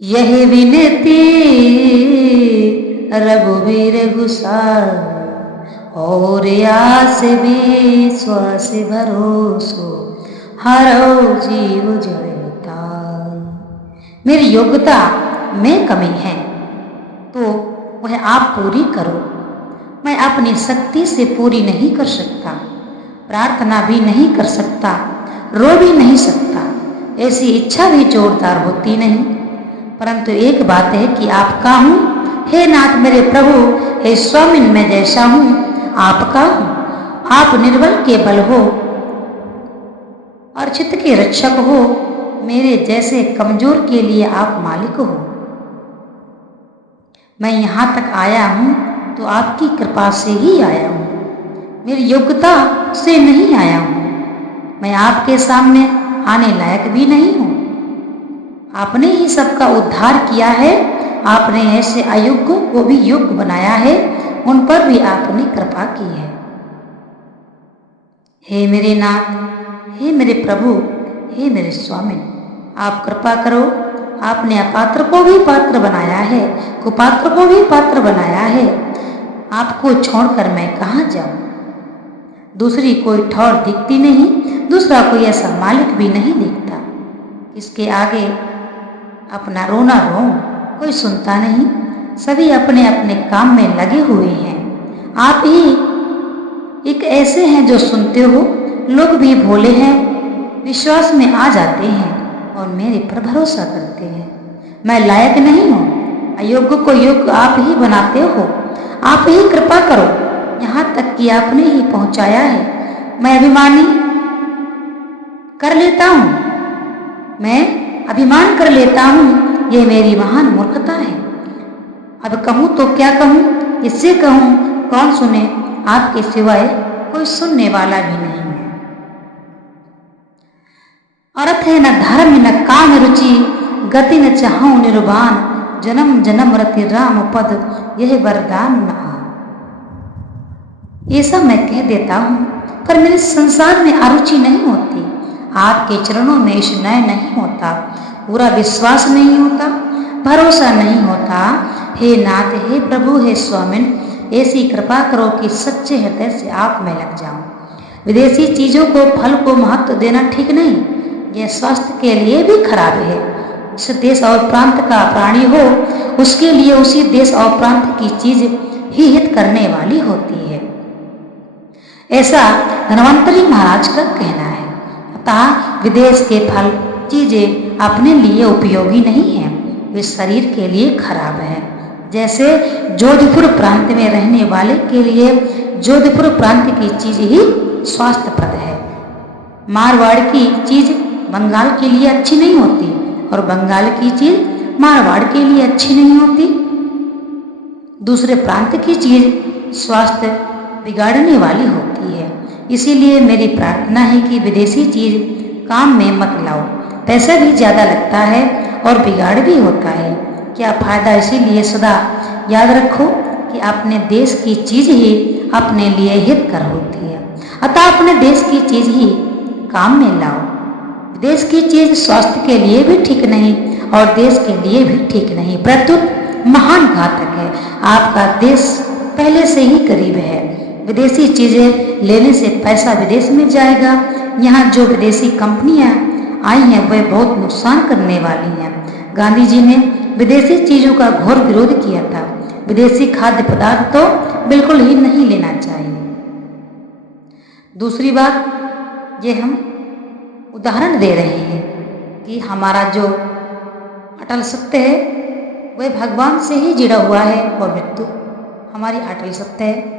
यही विनती रघुवीर गुसार, और आस विश्वास भरोसो हरो जीव जड़ता। मेरी योग्यता में कमी है तो वह आप पूरी करो। मैं अपनी शक्ति से पूरी नहीं कर सकता, प्रार्थना भी नहीं कर सकता, रो भी नहीं सकता, ऐसी इच्छा भी जोरदार होती नहीं। परंतु एक बात है कि आपका हूँ, हे नाथ मेरे प्रभु, हे स्वामी, मैं जैसा हूँ आपका हूँ। आप निर्बल के बल हो और चित्त के रक्षक हो, मेरे जैसे कमजोर के लिए आप मालिक हो। मैं यहाँ तक आया हूँ तो आपकी कृपा से ही आया हूँ, मेरी योग्यता से नहीं आया हूँ। मैं आपके सामने आने लायक भी नहीं हूँ। आपने ही सबका उद्धार किया है, आपने ऐसे अयोग्यों को भी योग्य बनाया है, उन पर भी आपने कृपा की है। हे मेरे नाथ, हे मेरे प्रभु, हे मेरे स्वामी, आप कृपा करो। आपने अपात्र को भी पात्र बनाया है, कुपात्र को भी पात्र बनाया है। आपको छोड़कर मैं कहाँ जाऊं? दूसरी कोई ठौर दिखती नहीं, दूसरा कोई ऐसा मालिक भी नहीं दिखता। इसके आगे अपना रोना रो, कोई सुनता नहीं। सभी अपने अपने काम में लगे हुए हैं। आप ही एक ऐसे हैं जो सुनते हो। लोग भी भोले हैं, विश्वास में आ जाते हैं और मेरे पर भरोसा करते हैं। मैं लायक नहीं हूँ, अयोग्य को योग्य आप ही बनाते हो। आप ही कृपा करो, यहाँ तक कि आपने ही पहुँचाया है। मैं अभिमानी कर लेता हूँ, मैं अभिमान कर लेता हूँ, ये मेरी महान मूर्खता है। अब कहूँ तो क्या कहूँ, किससे कहूँ, कौन सुने? आपके सिवाय कोई सुनने वाला भी नहीं है। अर्थ है न धर्म न काम रुचि, गति न चाहूं निर्वाण, जन्म जन्म रति राम पद, यह वरदान न आ। ये सब मैं कह देता हूँ, पर मेरे संसार में अरुचि नहीं होती। आपके चरणों में स्नेह नहीं होता, पूरा विश्वास नहीं होता, भरोसा नहीं होता। हे नाथ, हे प्रभु, हे स्वामिन, ऐसी कृपा करो कि सच्चे हृदय से आप में लग जाऊं। विदेशी चीजों को, फल को महत्व देना ठीक नहीं, यह स्वास्थ्य के लिए भी खराब है। जिस देश और प्रांत का प्राणी हो, उसके लिए उसी देश और प्रांत की चीज ही हित करने वाली होती है, ऐसा धन्वंतरी महाराज का कहना है। अतः विदेश के फल चीजें अपने लिए उपयोगी नहीं है, वे शरीर के लिए खराब है। जैसे जोधपुर प्रांत में रहने वाले के लिए जोधपुर प्रांत की चीज ही स्वास्थ्यप्रद है। मारवाड़ की चीज बंगाल के लिए अच्छी नहीं होती और बंगाल की चीज मारवाड़ के लिए अच्छी नहीं होती। दूसरे प्रांत की चीज स्वास्थ्य बिगाड़ने वाली होती है। इसीलिए मेरी प्रार्थना है कि विदेशी चीज काम में मत लाओ। पैसा भी ज्यादा लगता है और बिगाड़ भी होता है। क्या फायदा? इसीलिए सदा याद रखो कि अपने देश की चीज ही अपने लिए हितकर होती है। अतः अपने देश की चीज ही काम में लाओ। देश की चीज स्वास्थ्य के लिए भी ठीक नहीं और देश के लिए भी ठीक नहीं, प्रत्युत महान घातक है। आपका देश पहले से ही गरीब है। विदेशी चीजें लेने से पैसा विदेश में जाएगा। यहाँ जो विदेशी कंपनियां आई हैं वे बहुत नुकसान करने वाली हैं। गांधी जी ने विदेशी चीजों का घोर विरोध किया था। विदेशी खाद्य पदार्थ तो बिल्कुल ही नहीं लेना चाहिए। दूसरी बात, ये हम उदाहरण दे रहे हैं कि हमारा जो अटल सत्य है वह भगवान से ही जुड़ा हुआ है और मृत्यु हमारी अटल सत्य है।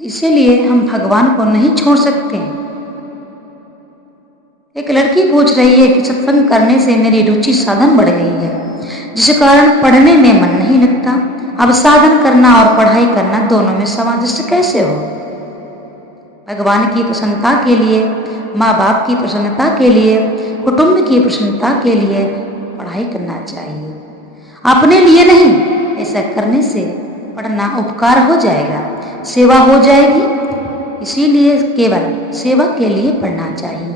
इसीलिए हम भगवान को नहीं छोड़ सकते। एक लड़की पूछ रही है कि सत्संग करने से मेरी रुचि साधन बढ़ गई है, जिस कारण पढ़ने में मन नहीं लगता। अब साधन करना और पढ़ाई करना दोनों में सामंजस्य कैसे हो? भगवान की प्रसन्नता के लिए, माँ बाप की प्रसन्नता के लिए, कुटुंब की प्रसन्नता के लिए पढ़ाई करना चाहिए, अपने लिए नहीं। ऐसा करने से पढ़ना उपकार हो जाएगा, सेवा हो जाएगी। इसीलिए केवल सेवा के लिए पढ़ना चाहिए,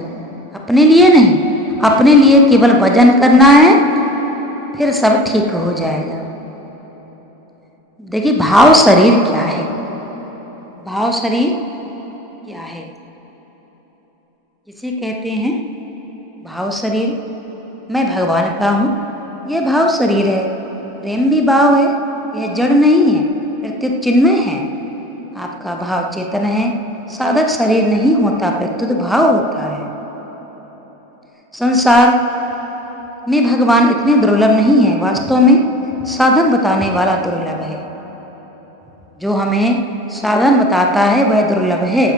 अपने लिए नहीं। अपने लिए केवल भजन करना है, फिर सब ठीक हो जाएगा। देखिए, भाव शरीर क्या है? भाव शरीर क्या है? किसे कहते हैं भाव शरीर? मैं भगवान का हूँ, यह भाव शरीर है। प्रेम भी भाव है, यह जड़ नहीं है, प्रत्युत चिन्मय है। आपका भाव चेतन है, साधक शरीर नहीं होता, प्रत्युत भाव होता है। संसार में भगवान इतने दुर्लभ नहीं है, वास्तव में साधन बताने वाला दुर्लभ है। जो हमें साधन बताता है वह दुर्लभ है।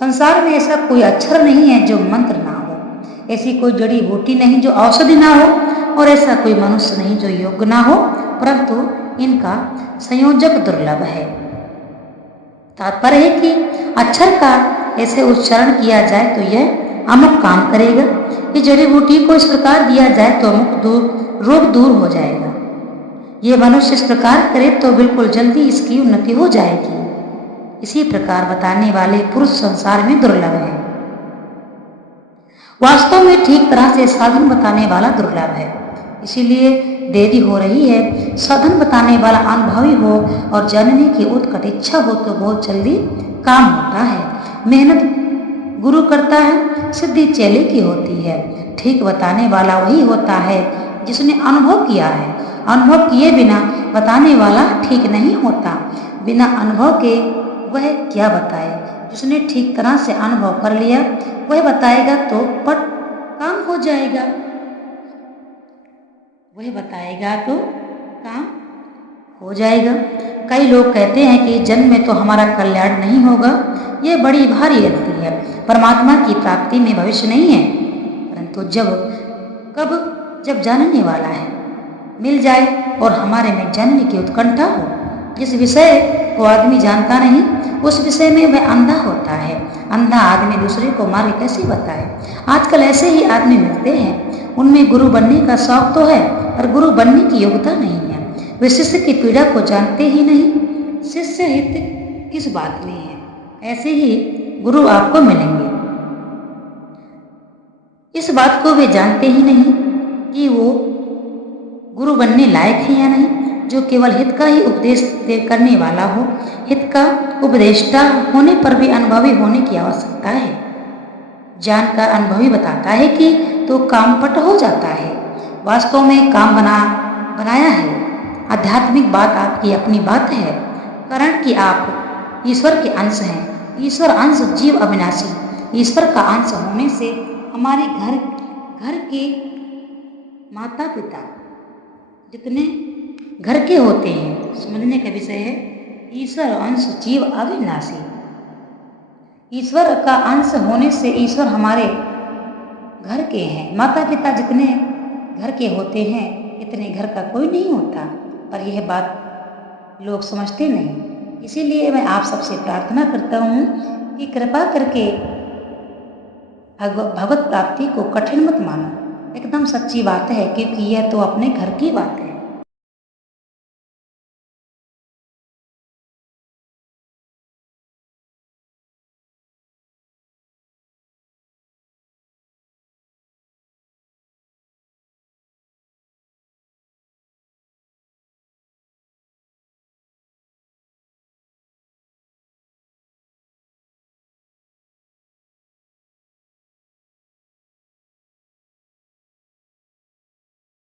संसार में ऐसा कोई अक्षर नहीं है जो मंत्र ना हो, ऐसी कोई जड़ी बूटी नहीं जो औषधि ना हो, और ऐसा कोई मनुष्य नहीं जो योग्य ना हो, परंतु इनका संयोजक दुर्लभ है। तात्पर्य है कि अक्षर का ऐसे उच्चारण किया जाए तो यह अमुक काम करेगा, ये जड़ी बूटी को इस प्रकार दिया जाए तो अमुक रोग दूर हो जाएगा, ये मनुष्य इस प्रकार करे तो बिल्कुल जल्दी इसकी उन्नति हो जाएगी। इसी प्रकार बताने वाले पुरुष संसार में दुर्लभ है। वास्तव में ठीक तरह से साधन बताने वाला दुर्लभ है। इसीलिए देरी हो रही है। साधन बताने वाला अनुभवी हो और जानने की उत्कट इच्छा हो तो बहुत जल्दी काम होता है। मेहनत गुरु करता है, सिद्धि चेले की होती है। ठीक बताने वाला वही होता है जिसने अनुभव किया है। अनुभव किए बिना बताने वाला ठीक नहीं होता। बिना अनुभव के वह क्या बताए? जिसने ठीक तरह से अनुभव कर लिया वह बताएगा तो पट काम हो जाएगा। वह बताएगा तो काम हो जाएगा। कई लोग कहते हैं कि जन्म में तो हमारा कल्याण नहीं होगा, यह बड़ी भारी गलती है। परमात्मा की प्राप्ति में भविष्य नहीं है, परंतु जब जानने वाला है मिल जाए और हमारे में जानने की उत्कंठा हो। जिस विषय को आदमी जानता नहीं उस विषय में वह अंधा होता है। अंधा आदमी दूसरे को मार्ग कैसे बताए? आजकल ऐसे ही आदमी मिलते हैं, उनमें गुरु बनने का शौक तो है पर गुरु बनने की योग्यता नहीं है। वे शिष्य की पीड़ा को जानते ही नहीं। शिष्य हित किस बात में है, ऐसे ही गुरु आपको मिलेंगे, इस बात को वे जानते ही नहीं कि वो गुरु बनने लायक है या नहीं। जो केवल हित का ही उपदेश करने वाला हो, हित का उपदेष्टा होने पर भी अनुभवी होने की आवश्यकता है। जानकर अनुभवी बताता है कि तो कामपट हो जाता है। वास्तव में काम बनाया है। आध्यात्मिक बात आपकी अपनी बात है, कारण कि आप ईश्वर के अंश हैं। ईश्वर अंश जीव अविनाशी। ईश्वर का अंश होने से हमारे घर के माता पिता जितने घर के होते हैं, समझने का विषय है। ईश्वर अंश जीव अविनाशी। ईश्वर का अंश होने से ईश्वर हमारे घर के हैं। माता पिता जितने घर के होते हैं इतने घर का कोई नहीं होता, पर यह बात लोग समझते नहीं। इसीलिए मैं आप सबसे प्रार्थना करता हूँ कि कृपा करके भगवत प्राप्ति को कठिन मत मानो। एकदम सच्ची बात है, क्योंकि यह तो अपने घर की बात है।